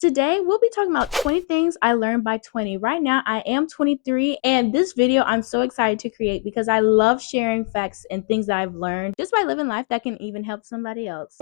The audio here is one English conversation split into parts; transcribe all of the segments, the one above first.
Today, we'll be talking about 20 things I learned by 20. Right now, I am 23, and this video I'm so excited to create because I love sharing facts and things that I've learned just by living life that can even help somebody else.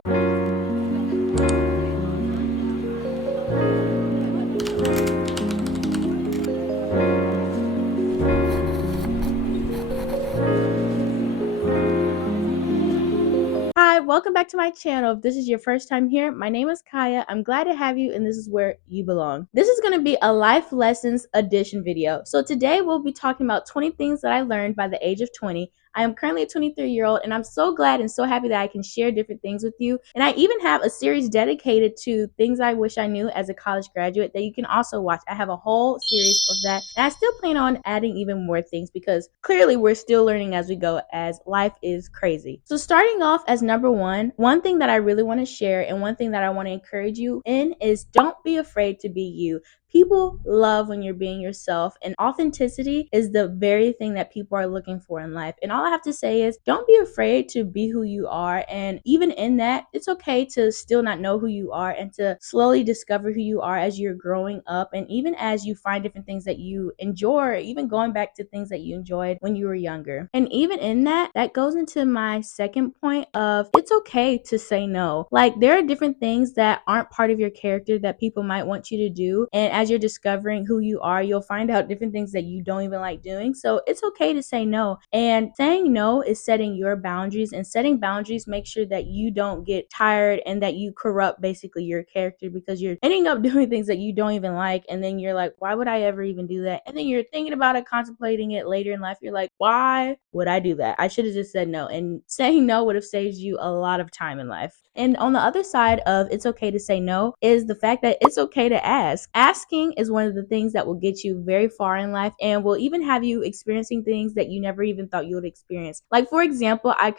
Hi, welcome back to my channel. If this is your first time here, my name is Kaiya. I'm glad to have you, and this is where you belong. This is going to be a life lessons edition video. So today we'll be talking about 20 things that I learned by the age of 20. I am currently a 23-year-old, and I'm so glad and so happy that I can share different things with you. And I even have a series dedicated to things I wish I knew as a college graduate that you can also watch. I have a whole series of that, and I still plan on adding even more things because clearly we're still learning as we go, as life is crazy. So starting off as number one thing that I really want to share and one thing that I want to encourage you in is don't be afraid to be you. People love when you're being yourself, and authenticity is the very thing that people are looking for in life. And all I have to say is don't be afraid to be who you are. And even in that, it's okay to still not know who you are and to slowly discover who you are as you're growing up. And even as you find different things that you enjoy, or even going back to things that you enjoyed when you were younger. And even in that, that goes into my second point of it's okay to say no. Like there are different things that aren't part of your character that people might want you to do. And as you're discovering who you are, you'll find out different things that you don't even like doing. So it's okay to say no. And saying no is setting your boundaries, and setting boundaries make sure that you don't get tired and that you corrupt basically your character because you're ending up doing things that you don't even like. And then you're like, why would I ever even do that? And then you're thinking about it, contemplating it later in life. You're like, why would I do that? I should have just said no. And saying no would have saved you a lot of time in life. And on the other side of it's okay to say no is the fact that it's okay to ask. Asking is one of the things that will get you very far in life and will even have you experiencing things that you never even thought you would experience. Like, for example, I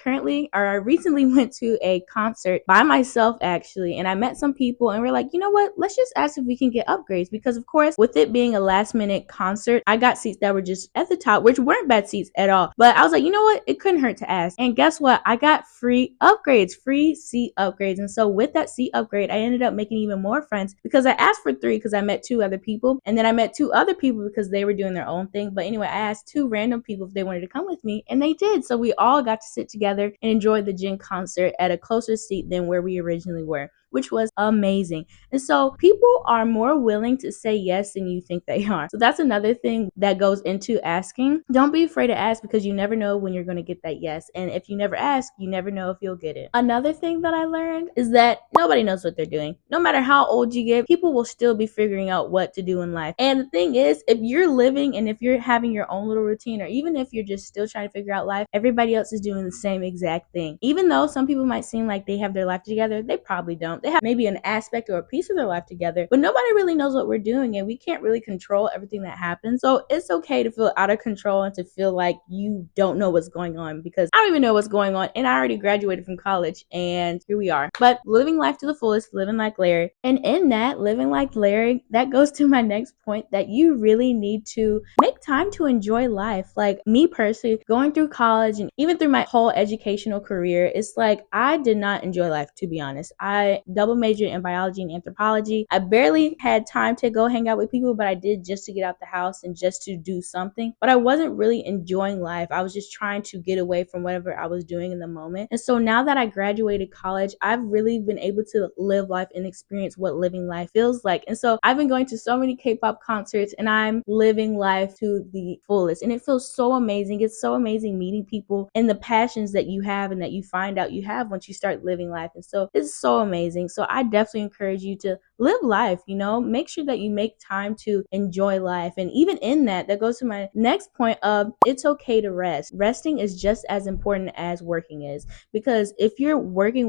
recently went to a concert by myself actually, and I met some people and we're like, you know what? Let's just ask if we can get upgrades because, of course, with it being a last minute concert, I got seats that were just at the top, which weren't bad seats at all. But I was like, you know what? It couldn't hurt to ask. And guess what? I got free upgrades, free seat upgrades. And so with that seat upgrade, I ended up making even more friends because I asked for 3 because I met 2 other people. And then I met 2 other people because they were doing their own thing. But anyway, I asked 2 random people if they wanted to come with me, and they did. So we all got to sit together and enjoy the Jin concert at a closer seat than where we originally were, which was amazing. And so people are more willing to say yes than you think they are. So that's another thing that goes into asking. Don't be afraid to ask because you never know when you're going to get that yes. And if you never ask, you never know if you'll get it. Another thing that I learned is that nobody knows what they're doing. No matter how old you get, people will still be figuring out what to do in life. And the thing is, if you're living and if you're having your own little routine, or even if you're just still trying to figure out life, everybody else is doing the same exact thing. Even though some people might seem like they have their life together, they probably don't. They have maybe an aspect or a piece of their life together, but nobody really knows what we're doing, and we can't really control everything that happens. So it's okay to feel out of control and to feel like you don't know what's going on, because I don't even know what's going on, and I already graduated from college, and here we are. But living life to the fullest, living like Larry. And in that, living like Larry, that goes to my next point, that you really need to make time to enjoy life. Like me personally, going through college and even through my whole educational career, it's like I did not enjoy life, to be honest. I double majored in biology and anthropology. I barely had time to go hang out with people, but I did just to get out the house and just to do something. But I wasn't really enjoying life. I was just trying to get away from whatever I was doing in the moment. And so now that I graduated college, I've really been able to live life and experience what living life feels like. And so I've been going to so many K-pop concerts and I'm living life to the fullest. And it feels so amazing. It's so amazing meeting people and the passions that you have and that you find out you have once you start living life. And so it's so amazing. So I definitely encourage you to live life, make sure that you make time to enjoy life. And even in that, that goes to my next point of it's okay to rest. Resting is just as important as working is, because if you're working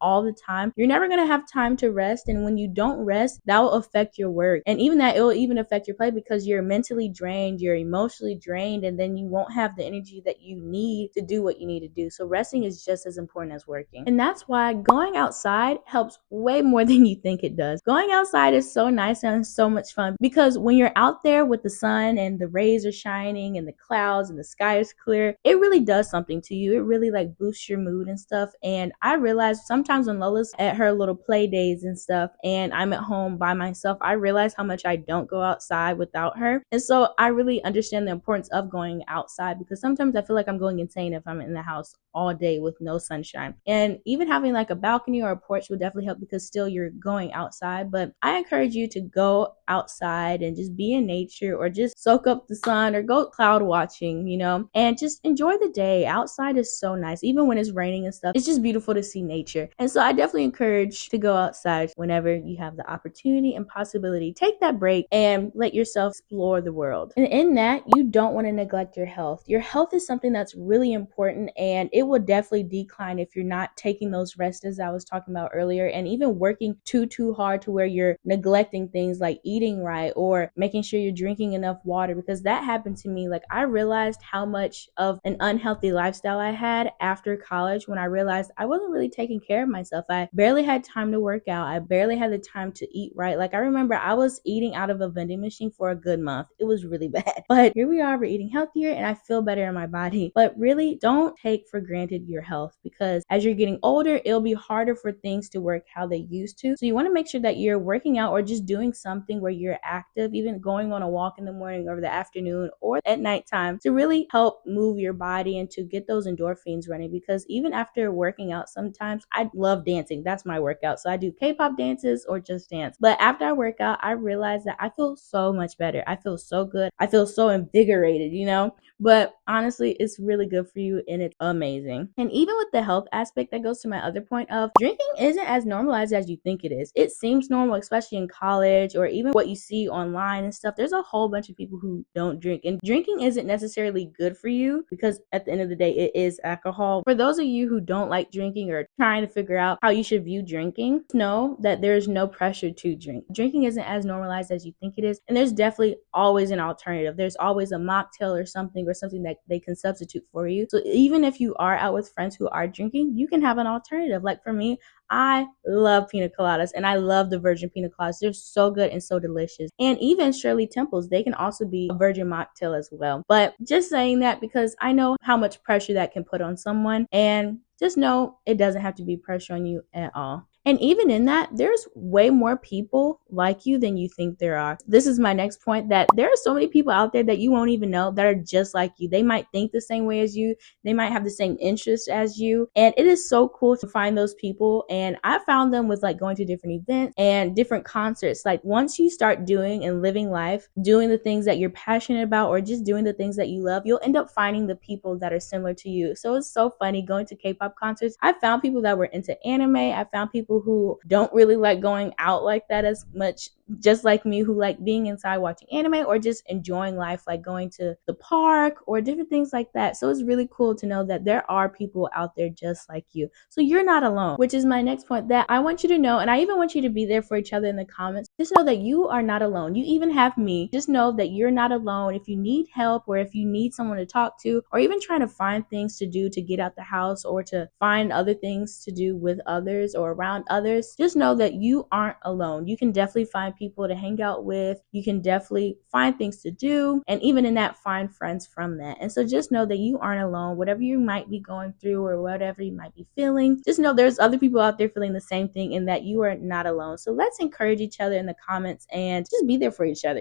all the time, you're never going to have time to rest. And when you don't rest, that will affect your work. And even that, it will even affect your play because you're mentally drained, you're emotionally drained, and then you won't have the energy that you need to do what you need to do. So resting is just as important as working. And that's why going outside helps way more than you think it does. does. Going outside is so nice and so much fun because when you're out there with the sun and the rays are shining and the clouds and the sky is clear, it really does something to you. It really like boosts your mood and stuff. And I realize sometimes when Lola's at her little play days and stuff and I'm at home by myself, I realize how much I don't go outside without her. And so I really understand the importance of going outside because sometimes I feel like I'm going insane if I'm in the house all day with no sunshine. And even having like a balcony or a porch will definitely help because still you're going outside. But I encourage you to go outside and just be in nature or just soak up the sun or go cloud watching, and just enjoy the day. Outside is so nice. Even when it's raining and stuff, it's just beautiful to see nature. And so I definitely encourage to go outside whenever you have the opportunity and possibility. Take that break and let yourself explore the world. And in that, you don't want to neglect your health. Your health is something that's really important and it will definitely decline if you're not taking those rests as I was talking about earlier, and even working too hard to where you're neglecting things like eating right or making sure you're drinking enough water, because that happened to me. Like I realized how much of an unhealthy lifestyle I had after college when I realized I wasn't really taking care of myself. I barely had time to work out. I barely had the time to eat right. Like I remember I was eating out of a vending machine for a good month. It was really bad. But here we are, we're eating healthier and I feel better in my body. But really don't take for granted your health because as you're getting older, it'll be harder for things to work how they used to. So you want to make sure that you're working out or just doing something where you're active, even going on a walk in the morning or the afternoon or at nighttime to really help move your body and to get those endorphins running. Because even after working out, sometimes I love dancing. That's my workout. So I do K-pop dances or just dance. But after I work out, I realize that I feel so much better. I feel so good. I feel so invigorated, But honestly, it's really good for you and it's amazing. And even with the health aspect, that goes to my other point of drinking isn't as normalized as you think it is. It seems normal, especially in college or even what you see online and stuff. There's a whole bunch of people who don't drink, and drinking isn't necessarily good for you because at the end of the day, it is alcohol. For those of you who don't like drinking or trying to figure out how you should view drinking, know that there's no pressure to drink. Drinking isn't as normalized as you think it is, and there's definitely always an alternative. There's always a mocktail or something that they can substitute for you. So even if you are out with friends who are drinking, you can have an alternative. Like for me, I love pina coladas and I love the virgin pina coladas. They're so good and so delicious. And even Shirley Temples, they can also be a virgin mocktail as well. But just saying that because I know how much pressure that can put on someone, and just know it doesn't have to be pressure on you at all. And even in that, there's way more people like you than you think there are. This is my next point, that there are so many people out there that you won't even know that are just like you. They might think the same way as you. They might have the same interests as you. And it is so cool to find those people. And I found them with like going to different events and different concerts. Like once you start doing and living life, doing the things that you're passionate about or just doing the things that you love, you'll end up finding the people that are similar to you. So it's so funny going to K-pop concerts. I found people that were into anime. I found people who don't really like going out like that as much, just like me, who like being inside watching anime or just enjoying life, like going to the park or different things like that. So it's really cool to know that there are people out there just like you. So you're not alone, which is my next point that I want you to know. And I even want you to be there for each other in the comments. Just know that you are not alone. You even have me. Just know that you're not alone. If you need help or if you need someone to talk to or even trying to find things to do to get out the house or to find other things to do with others or around others, just know that you aren't alone. You can definitely find people to hang out with. You can definitely find things to do, and even in that, find friends from that. And so just know that you aren't alone. Whatever you might be going through or whatever you might be feeling, just know there's other people out there feeling the same thing and that you are not alone. So let's encourage each other in the comments and just be there for each other,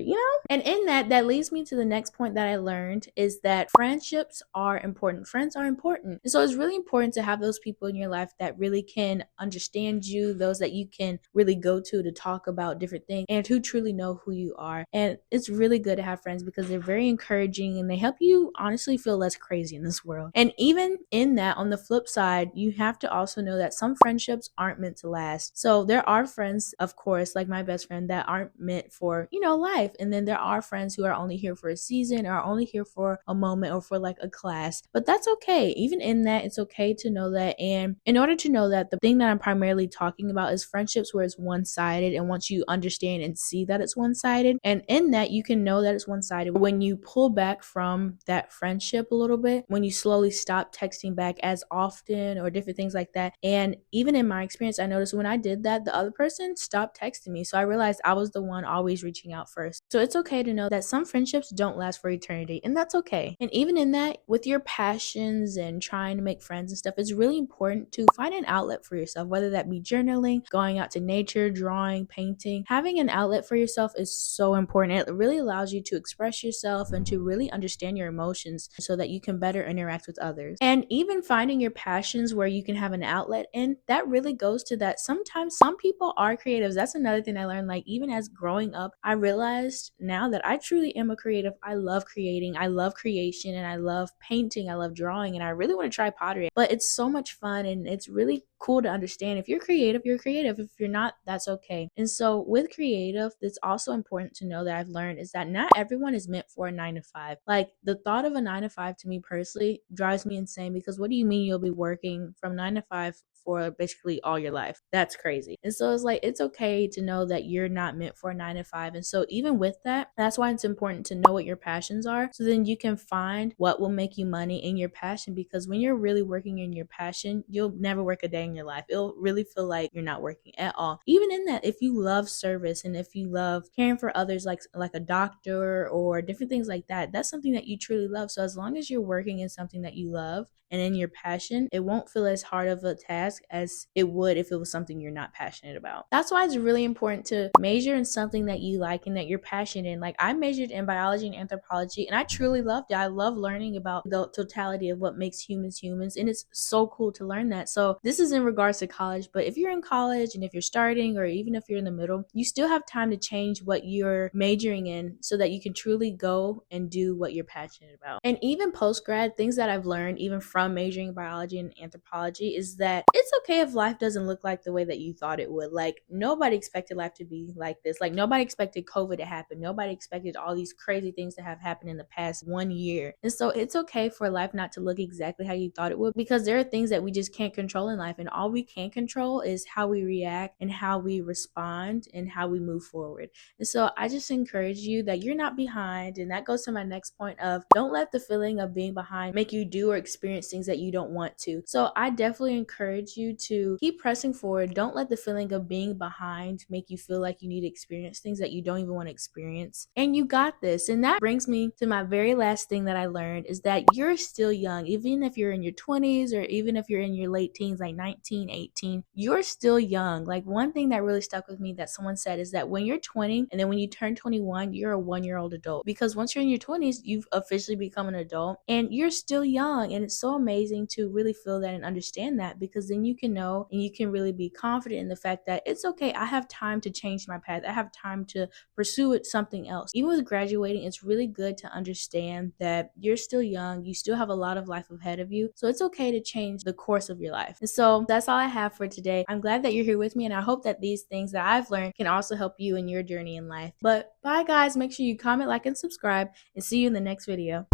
And in that leads me to the next point that I learned is that friendships are important. Friends are important. And so it's really important to have those people in your life that really can understand you, those that you can really go to talk about different things and who truly know who you are. And it's really good to have friends because they're very encouraging and they help you honestly feel less crazy in this world. And even in that, on the flip side, you have to also know that some friendships aren't meant to last. So there are friends, of course, like my best friend, that aren't meant for, life. And then there are friends who are only here for a season or only here for a moment or for like a class. But that's okay. Even in that, it's okay to know that. And in order to know that, the thing that I'm primarily talking about is friendships where it's one-sided, and once you understand understand and see that it's one-sided. And in that, you can know that it's one-sided when you pull back from that friendship a little bit, when you slowly stop texting back as often or different things like that. And even in my experience, I noticed when I did that, the other person stopped texting me. So I realized I was the one always reaching out first. So it's okay to know that some friendships don't last for eternity, and that's okay. And even in that, with your passions and trying to make friends and stuff, it's really important to find an outlet for yourself, whether that be journaling, going out to nature, drawing, painting. Having an outlet for yourself is so important. It really allows you to express yourself and to really understand your emotions so that you can better interact with others. And even finding your passions where you can have an outlet in, that really goes to that sometimes some people are creatives. That's another thing I learned. Like, even as growing up, I realized now that I truly am a creative. I love creating, I love creation, and I love painting, I love drawing, and I really want to try pottery. But it's so much fun, and it's really cool to understand if you're creative, you're creative. If you're not, that's okay. And so with creative, it's also important to know that I've learned is that not everyone is meant for a 9 to 5. Like, the thought of a 9 to 5 to me personally drives me insane, because what do you mean you'll be working from 9 to 5 for basically all your life? That's crazy. And so it's like, it's okay to know that you're not meant for a 9 to 5. And so even with that, that's why it's important to know what your passions are, so then you can find what will make you money in your passion. Because when you're really working in your passion, you'll never work a day in your life. It'll really feel like you're not working at all. Even in that, if you love service and if you love caring for others, like a doctor or different things like that, that's something that you truly love. So as long as you're working in something that you love and in your passion, it won't feel as hard of a task as it would if it was something you're not passionate about. That's why it's really important to major in something that you like and that you're passionate in. Like, I majored in biology and anthropology, and I truly loved it. I love learning about the totality of what makes humans humans, and it's so cool to learn that. So this is in regards to college, but if you're in college and if you're starting, or even if you're in the middle, you still have time to change what you're majoring in so that you can truly go and do what you're passionate about. And even post grad, things that I've learned even from majoring in biology and anthropology is that it's okay if life doesn't look like the way that you thought it would. Like, nobody expected life to be like this. Like, nobody expected COVID to happen. Nobody expected all these crazy things to have happened in the past 1 year. And so it's okay for life not to look exactly how you thought it would, because there are things that we just can't control in life, and all we can control is how we react and how we respond and how we move forward. And so I just encourage you that you're not behind. And that goes to my next point of, don't let the feeling of being behind make you do or experience things that you don't want to. So I definitely encourage you to keep pressing forward. Don't let the feeling of being behind make you feel like you need to experience things that you don't even want to experience. And you got this. And that brings me to my very last thing that I learned, is that you're still young. Even if you're in your 20s, or even if you're in your late teens, like 19, 18, you're still young. Like, one thing that really stuck with me that someone said is that when you're 20 and then when you turn 21, you're a 1-year-old adult. Because once you're in your 20s, you've officially become an adult and you're still young. And it's so amazing to really feel that and understand that, because then you can know and you can really be confident in the fact that it's okay. I have time to change my path. I have time to pursue it something else. Even with graduating, it's really good to understand that you're still young. You still have a lot of life ahead of you. So it's okay to change the course of your life. And so that's all I have for today. I'm glad that you're here with me, and I hope that these things that I've learned can also help you in your journey in life. But bye, guys. Make sure you comment, like, and subscribe, and see you in the next video.